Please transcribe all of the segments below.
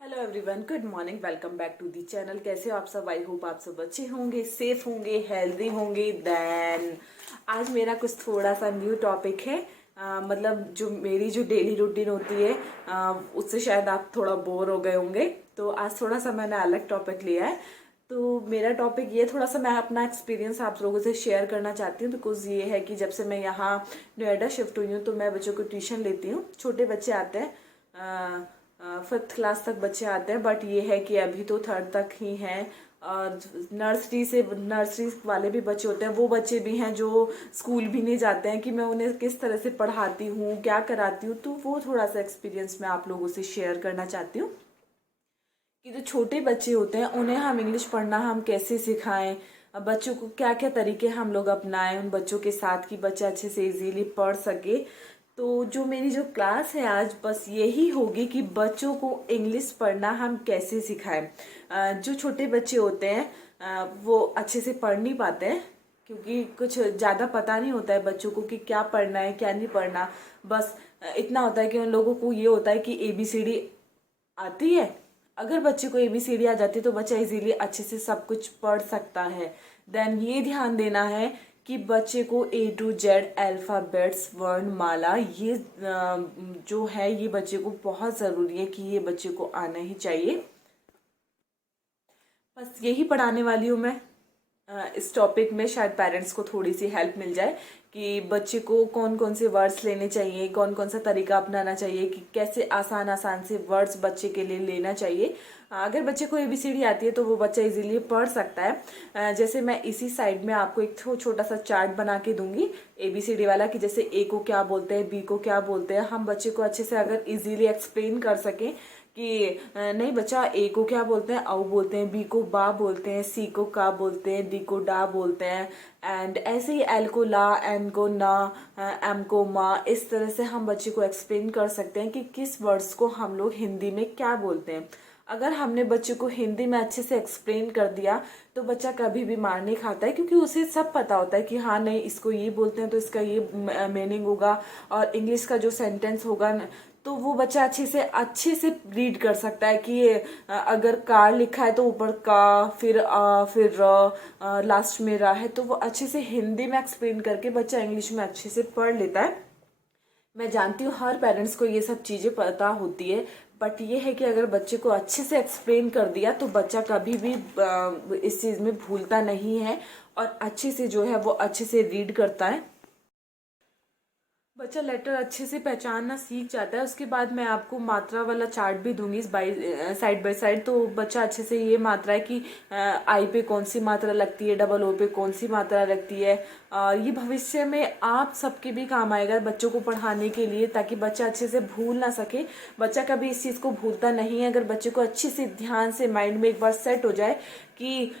Hello everyone, good morning. Welcome back to the channel. कैसे हो आप सब? आई होप आप सब अच्छे होंगे, सेफ होंगे, हेल्दी होंगे। देन आज मेरा कुछ थोड़ा सा न्यू टॉपिक है। मतलब जो मेरी जो डेली रूटीन होती है उससे शायद आप थोड़ा बोर हो गए होंगे। तो आज थोड़ा सा मैंने अलग टॉपिक लिया है। तो मेरा टॉपिक ये थोड़ा सा मैं अपना एक्सपीरियंस आप लोगों से शेयर करना चाहती हूँ। बिकॉज ये है कि जब से मैं यहाँ नोएडा शिफ्ट हुई हूँ तो मैं बच्चों को ट्यूशन लेती हूँ। छोटे बच्चे आते हैं, फिफ्थ क्लास तक बच्चे आते हैं, बट ये है कि अभी तो थर्ड तक ही हैं। और नर्सरी वाले भी बच्चे होते हैं, वो बच्चे भी हैं जो स्कूल भी नहीं जाते हैं। कि मैं उन्हें किस तरह से पढ़ाती हूँ, क्या कराती हूँ, तो वो थोड़ा सा एक्सपीरियंस मैं आप लोगों से शेयर करना चाहती हूँ कि जो छोटे बच्चे होते हैं उन्हें हम इंग्लिश पढ़ना हम कैसे सिखाएं। बच्चों को क्या क्या तरीके हम लोग अपनाएं उन बच्चों के साथ कि बच्चे अच्छे से इजीली पढ़ सके। तो जो मेरी जो क्लास है आज बस यही होगी कि बच्चों को इंग्लिश पढ़ना हम कैसे सिखाएं। जो छोटे बच्चे होते हैं वो अच्छे से पढ़ नहीं पाते हैं क्योंकि कुछ ज़्यादा पता नहीं होता है बच्चों को कि क्या पढ़ना है क्या नहीं पढ़ना। बस इतना होता है कि उन लोगों को ये होता है कि ABCD आती है। अगर बच्चे को ABCD आ जाती है तो बच्चा इजीली अच्छे से सब कुछ पढ़ सकता है। देन ये ध्यान देना है कि बच्चे को A to Z अल्फ़ाबेट्स वर्णमाला ये जो है ये बच्चे को बहुत ज़रूरी है कि ये बच्चे को आना ही चाहिए। बस यही पढ़ाने वाली हूँ मैं। इस टॉपिक में शायद पेरेंट्स को थोड़ी सी हेल्प मिल जाए कि बच्चे को कौन कौन से वर्ड्स लेने चाहिए, कौन कौन सा तरीका अपनाना चाहिए, कि कैसे आसान आसान से वर्ड्स बच्चे के लिए लेना चाहिए। अगर बच्चे को ABCD आती है तो वो बच्चा इजीली पढ़ सकता है। जैसे मैं इसी साइड में आपको एक छोटा सा चार्ट बना के दूंगी ABCD वाला, कि जैसे A को क्या बोलते हैं, B को क्या बोलते हैं। हम बच्चे को अच्छे से अगर इजीली एक्सप्लेन कर सकें कि नहीं बच्चा A को क्या बोलते हैं, औ बोलते हैं, B को बा बोलते हैं, C को का बोलते हैं, D को डा बोलते हैं। एंड ऐसे ही L को ला, N को ना, M को माँ। इस तरह से हम बच्चे को एक्सप्लेन कर सकते हैं कि किस वर्ड्स को हम लोग हिंदी में क्या बोलते हैं। अगर हमने बच्चे को हिंदी में अच्छे से एक्सप्लेन कर दिया तो बच्चा कभी भी मार नहीं खाता है, क्योंकि उसे सब पता होता है कि हाँ नहीं इसको ये बोलते हैं तो इसका ये मीनिंग होगा। और इंग्लिश का जो सेंटेंस होगा तो वो बच्चा अच्छे से रीड कर सकता है कि अगर कार लिखा है तो ऊपर का, फिर फिर लास्ट में रा है, तो वो अच्छे से हिंदी में एक्सप्लेन करके बच्चा इंग्लिश में अच्छे से पढ़ लेता है। मैं जानती हूँ हर पेरेंट्स को ये सब चीज़ें पता होती है, बट ये है कि अगर बच्चे को अच्छे से एक्सप्लेन कर दिया तो बच्चा कभी भी इस चीज़ में भूलता नहीं है और अच्छे से जो है वो अच्छे से रीड करता है। बच्चा लेटर अच्छे से पहचानना सीख जाता है। उसके बाद मैं आपको मात्रा वाला चार्ट भी दूंगी इस साइड बाय साइड, तो बच्चा अच्छे से ये मात्रा है कि आई पे कौन सी मात्रा लगती है, डबल ओ पे कौन सी मात्रा लगती है। ये भविष्य में आप सबके भी काम आएगा बच्चों को पढ़ाने के लिए, ताकि बच्चा अच्छे से भूल ना सके। बच्चा कभी इस चीज़ को भूलता नहीं है। अगर बच्चे को अच्छे से ध्यान से माइंड में एक बार सेट हो जाए कि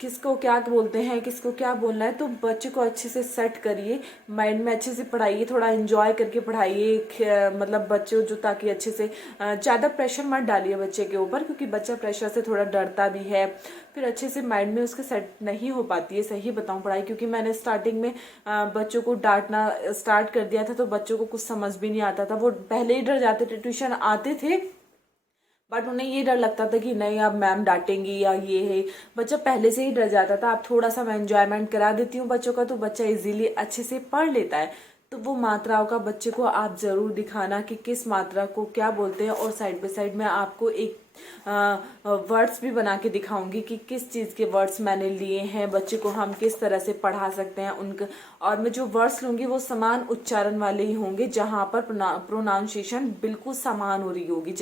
किसको क्या बोलते हैं, किसको क्या बोलना है, तो बच्चे को अच्छे से सेट करिए, माइंड में अच्छे से पढ़ाइए, थोड़ा एंजॉय करके पढ़ाइए। मतलब बच्चे जो, ताकि अच्छे से ज़्यादा प्रेशर मत डालिए बच्चे के ऊपर, क्योंकि बच्चा प्रेशर से थोड़ा डरता भी है। फिर अच्छे से माइंड में उसके सेट नहीं हो पाती है, सही बताऊं पढ़ाई, क्योंकि मैंने स्टार्टिंग में बच्चों को डांटना स्टार्ट कर दिया था तो बच्चों को कुछ समझ भी नहीं आता था। वो पहले ही डर जाते थे, ट्यूशन आते थे बट उन्हें ये डर लगता था कि नहीं अब मैम डांटेंगी या ये है। बच्चा पहले से ही डर जाता था। अब थोड़ा सा मैं एंजॉयमेंट करा देती हूँ बच्चों का तो बच्चा इजीली अच्छे से पढ़ लेता है। तो वो मात्राओं का बच्चे को आप जरूर दिखाना कि किस मात्रा को क्या बोलते हैं, और साइड बाय साइड में आपको एक वर्ड्स भी बना के दिखाऊंगी कि किस चीज़ के वर्ड्स मैंने लिए हैं, बच्चे को हम किस तरह से पढ़ा सकते हैं उनका। और मैं जो वर्ड्स लूंगी वो समान उच्चारण वाले ही होंगे, जहाँ पर प्रोनाउंसिएशन बिल्कुल समान हो रही होगी।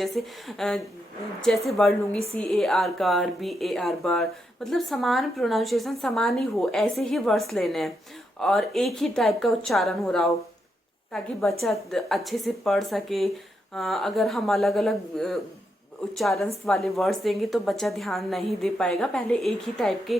जैसे वर्ड लूंगी CAR कार, BAR बार, मतलब समान प्रोनाउंसिएशन समान ही हो, ऐसे ही वर्ड्स लेने हैं और एक ही टाइप का उच्चारण हो रहा हो, ताकि बच्चा अच्छे से पढ़ सके। अगर हम अलग अलग उच्चारण वाले वर्ड्स देंगे तो बच्चा ध्यान नहीं दे पाएगा। पहले एक ही टाइप के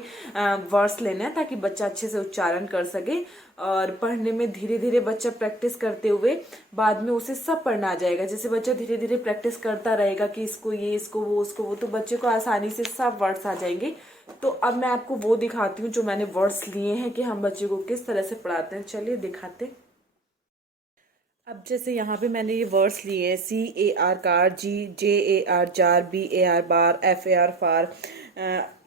वर्ड्स लेने हैं ताकि बच्चा अच्छे से उच्चारण कर सके। और पढ़ने में धीरे धीरे बच्चा प्रैक्टिस करते हुए बाद में उसे सब पढ़ना आ जाएगा। जैसे बच्चा धीरे धीरे प्रैक्टिस करता रहेगा कि इसको ये, इसको वो, उसको वो, तो बच्चे को आसानी से सब वर्ड्स आ जाएंगे। तो अब मैं आपको वो दिखाती हूँ जो मैंने वर्ड्स लिए हैं कि हम बच्चे को किस तरह से पढ़ाते हैं। चलिए दिखाते हैं। अब जैसे यहाँ पे मैंने ये वर्ड्स लिए हैं, CAR car, JAR jar, BAR बार, FAR फार।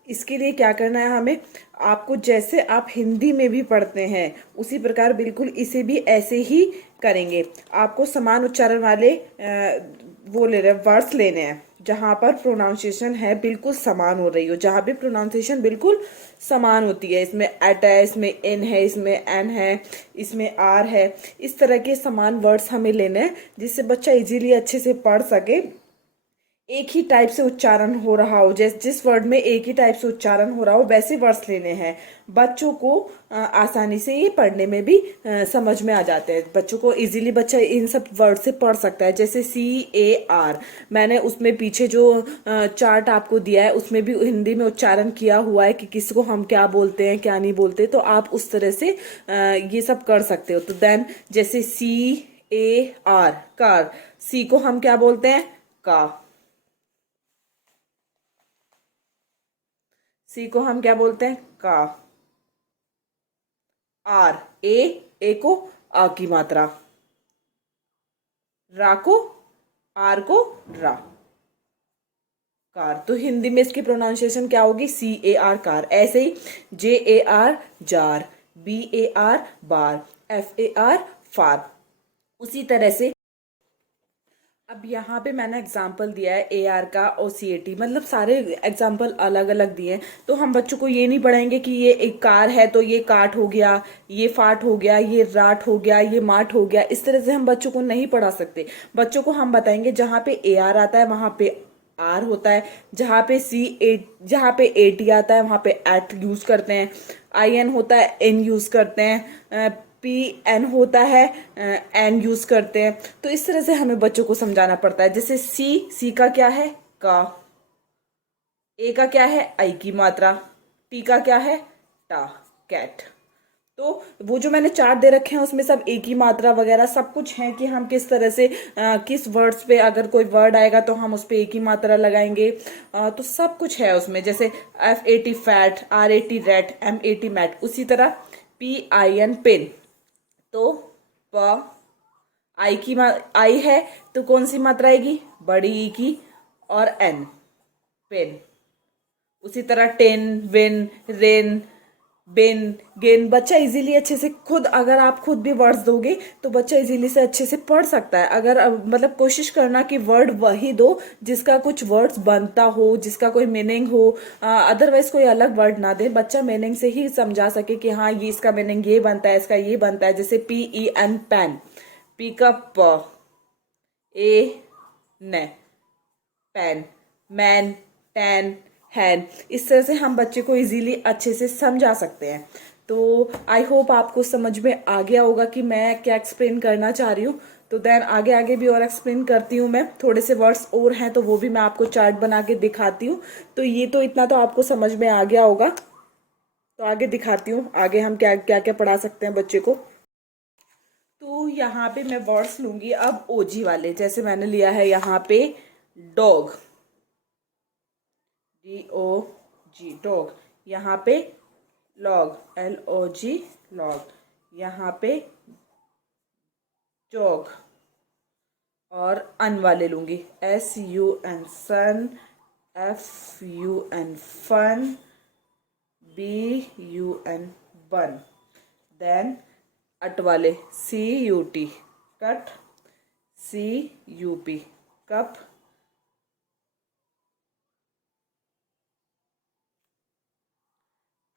इसके लिए क्या करना है हमें, आपको जैसे आप हिंदी में भी पढ़ते हैं उसी प्रकार बिल्कुल इसे भी ऐसे ही करेंगे। आपको समान उच्चारण वाले वो ले रहे वर्ड्स लेने हैं, जहाँ पर प्रोनाउंसिएशन है बिल्कुल समान हो रही हो, जहाँ पे प्रोनाउंसिएशन बिल्कुल समान होती है। इसमें एट है, इसमें इन है, इसमें एन है, इसमें आर है। इस तरह के समान वर्ड्स हमें लेने हैं जिससे बच्चा इजीली अच्छे से पढ़ सके। एक ही टाइप से उच्चारण हो रहा हो, जिस वर्ड में एक ही टाइप से उच्चारण हो रहा हो वैसे वर्ड्स लेने हैं। बच्चों को आसानी से ये पढ़ने में भी समझ में आ जाते हैं। बच्चों को इजीली बच्चा इन सब वर्ड से पढ़ सकता है। जैसे CAR, मैंने उसमें पीछे जो चार्ट आपको दिया है उसमें भी हिंदी में उच्चारण किया हुआ है कि किसको हम क्या बोलते हैं क्या नहीं बोलते, तो आप उस तरह से ये सब कर सकते हो। तो देन जैसे CAR कार, सी को हम क्या बोलते हैं, का। सी को हम क्या बोलते हैं, का। आर, ए को आ की मात्रा, रा को, आर को रा, कार। तो हिंदी में इसकी प्रोनाउंसिएशन क्या होगी, CAR कार। ऐसे ही JAR जार, BAR बार, FAR फार। उसी तरह से अब यहाँ पे मैंने एग्जाम्पल दिया है AR का और CAT, मतलब सारे एग्जाम्पल अलग अलग दिए हैं। तो हम बच्चों को ये नहीं पढ़ाएंगे कि ये एक कार है तो ये काट हो गया, ये फाट हो गया, ये राट हो गया, ये माट हो गया। इस तरह से हम बच्चों को नहीं पढ़ा सकते। बच्चों को हम बताएंगे जहाँ पे AR आता है वहाँ पे आर होता है, जहाँ पे AT आता है वहाँ पे एट यूज करते हैं, IN होता है एन यूज करते हैं, PN होता है एन यूज करते हैं। तो इस तरह से हमें बच्चों को समझाना पड़ता है। जैसे सी का क्या है, का। ए का क्या है, आई की मात्रा। टी का क्या है, टा, कैट। तो वो जो मैंने चार्ट दे रखे हैं उसमें सब एक ही मात्रा वगैरह सब कुछ है कि हम किस तरह से किस वर्ड्स पे अगर कोई वर्ड आएगा तो हम उस पे एक ही मात्रा लगाएंगे। तो सब कुछ है उसमें। जैसे FAT fat, RAT rat, MAT mat. उसी तरह PIN पिन। तो प, आई है तो कौन सी मात्रा आएगी, बड़ी ई की, और एन, पेन। उसी तरह ten, win, rain, bin, gain. बच्चा इजीली अच्छे से खुद, अगर आप खुद भी वर्ड्स दोगे तो बच्चा इजीली से अच्छे से पढ़ सकता है। अगर मतलब कोशिश करना कि वर्ड वही दो जिसका कुछ वर्ड्स बनता हो, जिसका कोई मीनिंग हो। अदरवाइज कोई अलग वर्ड ना दे, बच्चा मीनिंग से ही समझा सके कि हाँ ये इसका मीनिंग ये बनता है, इसका ये बनता है। जैसे PEN पेन, पी का प, ए न, पेन, मैन, टैन, हैन। इस तरह से हम बच्चे को इजीली अच्छे से समझा सकते हैं। तो आई होप आपको समझ में आ गया होगा कि मैं क्या एक्सप्लेन करना चाह रही हूँ। तो देन आगे आगे भी और एक्सप्लेन करती हूँ मैं। थोड़े से वर्ड्स और हैं तो वो भी मैं आपको चार्ट बना के दिखाती हूँ। तो ये तो इतना तो आपको समझ में आ गया होगा। तो आगे दिखाती हूँ आगे हम क्या क्या क्या पढ़ा सकते हैं बच्चे को। तो यहाँ पे मैं वर्ड्स लूंगी अब ओजी वाले। जैसे मैंने लिया है यहाँ पे डॉग, DOG डॉग। यहाँ पे लॉग, LOG लॉग। यहाँ पे जॉग और अन वाले लूंगी, SUN sun, FUN fun, BUN bun. Then अट वाले CUT cut, CUP cup,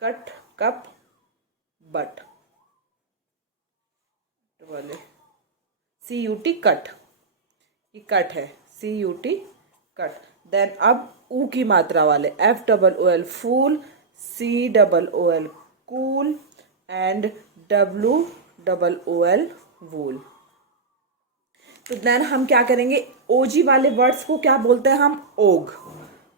cut cup but वाले CUT कट, ये कट है, CUT कट। देन अब ऊ की मात्रा वाले FOOL fool, COOL cool and WOOL wool. तो देन हम क्या करेंगे, ओजी वाले वर्ड्स को क्या बोलते हैं हम, ओग।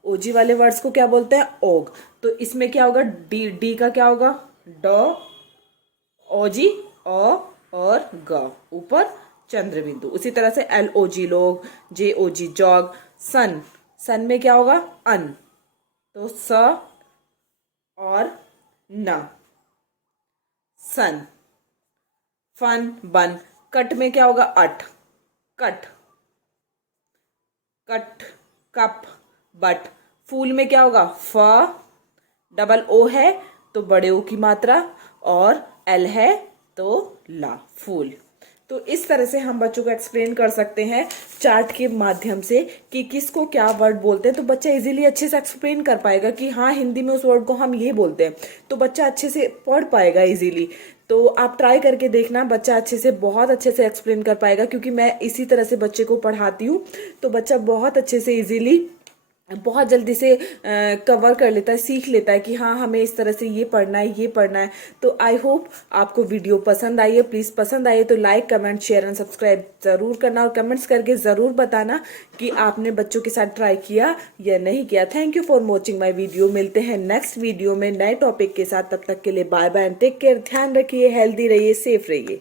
ओजी वाले वर्ड्स को क्या बोलते हैं, ओग। तो इसमें क्या होगा, डी का क्या होगा, ड, ओजी, और ग, ऊपर चंद्र बिंदु। उसी तरह से LOG लोग, JOG जॉग। सन, सन में क्या होगा, अन। तो स और न, सन। फन बन, कट में क्या होगा, अट, कट, कट, कप, बट। फूल में क्या होगा, फ, डबल ओ है तो बड़े ओ की मात्रा, और एल है तो ला, फूल। तो इस तरह से हम बच्चों को एक्सप्लेन कर सकते हैं चार्ट के माध्यम से कि किसको क्या वर्ड बोलते हैं, तो बच्चा इजीली अच्छे से एक्सप्लेन कर पाएगा कि हाँ हिंदी में उस वर्ड को हम ये बोलते हैं, तो बच्चा अच्छे से पढ़ पाएगा इजीली। तो आप ट्राई करके देखना, बच्चा अच्छे से, बहुत अच्छे से एक्सप्लेन कर पाएगा, क्योंकि मैं इसी तरह से बच्चे को पढ़ाती हूँ। तो बच्चा बहुत अच्छे से इजीली, बहुत जल्दी से कवर कर लेता है, सीख लेता है कि हाँ हमें इस तरह से ये पढ़ना है, ये पढ़ना है। तो आई होप आपको वीडियो पसंद आई है। प्लीज़ पसंद आई है तो like, comment, share and subscribe ज़रूर करना, और कमेंट्स करके ज़रूर बताना कि आपने बच्चों के साथ ट्राई किया या नहीं किया। Thank you for watching my video. मिलते हैं नेक्स्ट वीडियो में नए टॉपिक के साथ। तब तक के लिए bye bye and take care. ध्यान रखिए, हेल्दी रहिए, सेफ रहिए।